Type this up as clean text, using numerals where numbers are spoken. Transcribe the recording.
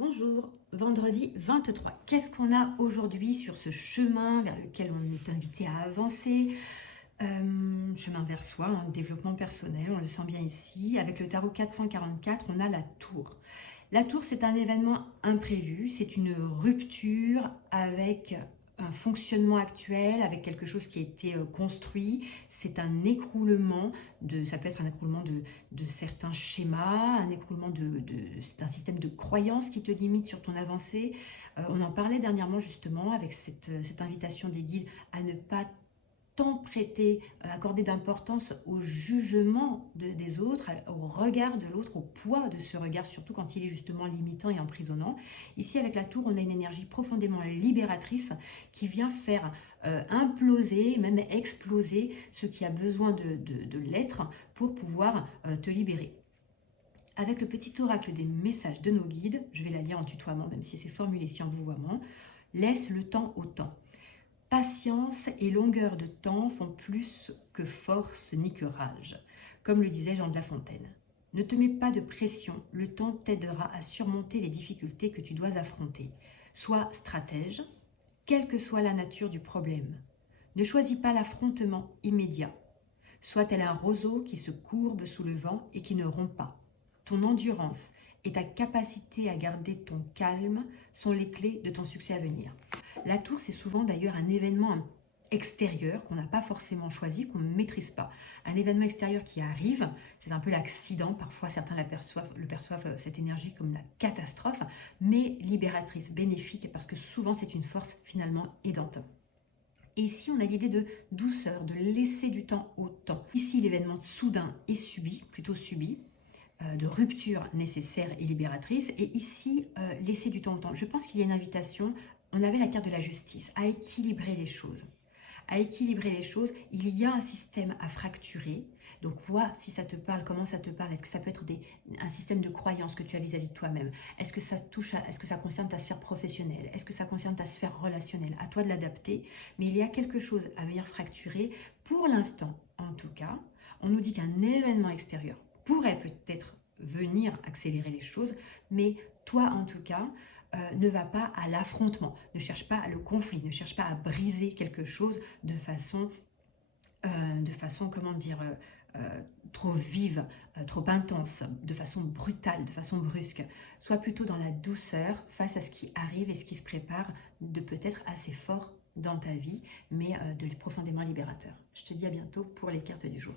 Bonjour, vendredi 23. Qu'est-ce qu'on a aujourd'hui sur ce chemin vers lequel on est invité à avancer? Chemin vers soi, développement personnel, on le sent bien ici. Avec le tarot 444, on a la tour. La tour, c'est un événement imprévu, c'est une rupture avec un fonctionnement actuel, avec quelque chose qui a été construit. C'est un écroulement, ça peut être un écroulement de certains schémas, un écroulement c'est un système de croyances qui te limite sur ton avancée. On en parlait dernièrement justement avec cette invitation des guides à ne pas tant prêter, accorder d'importance au jugement des autres, au regard de l'autre, au poids de ce regard, surtout quand il est justement limitant et emprisonnant. Ici, avec la tour, on a une énergie profondément libératrice qui vient faire imploser, même exploser ce qui a besoin de l'être pour pouvoir te libérer. Avec le petit oracle des messages de nos guides, je vais la lire en tutoiement, même si c'est formulé si en vouvoiement, laisse le temps au temps. Patience et longueur de temps font plus que force ni que rage, comme le disait Jean de La Fontaine. Ne te mets pas de pression, le temps t'aidera à surmonter les difficultés que tu dois affronter. Sois stratège, quelle que soit la nature du problème. Ne choisis pas l'affrontement immédiat. Sois tel un roseau qui se courbe sous le vent et qui ne rompt pas. Ton endurance et ta capacité à garder ton calme sont les clés de ton succès à venir. La tour, c'est souvent d'ailleurs un événement extérieur qu'on n'a pas forcément choisi, qu'on ne maîtrise pas. Un événement extérieur qui arrive, c'est un peu l'accident, parfois certains le perçoivent cette énergie comme la catastrophe, mais libératrice, bénéfique, parce que souvent c'est une force finalement aidante. Et ici, on a l'idée de douceur, de laisser du temps au temps. Ici, l'événement soudain est subi, plutôt subi, de rupture nécessaire et libératrice. Et ici, laisser du temps au temps. Je pense qu'il y a une invitation, on avait la carte de la justice, à équilibrer les choses. À équilibrer les choses, il y a un système à fracturer. Donc vois si ça te parle, comment ça te parle. Est-ce que ça peut être un système de croyance que tu as vis-à-vis de toi-même? Est-ce que ça est-ce que ça concerne ta sphère professionnelle? Est-ce que ça concerne ta sphère relationnelle? À toi de l'adapter. Mais il y a quelque chose à venir fracturer. Pour l'instant, en tout cas, on nous dit qu'un événement extérieur pourrait peut-être venir accélérer les choses, mais toi en tout cas, ne va pas à l'affrontement, ne cherche pas le conflit, ne cherche pas à briser quelque chose de façon comment dire, trop vive, trop intense, de façon brutale, de façon brusque. Sois plutôt dans la douceur face à ce qui arrive et ce qui se prépare de peut-être assez fort dans ta vie, mais de profondément libérateur. Je te dis à bientôt pour les cartes du jour.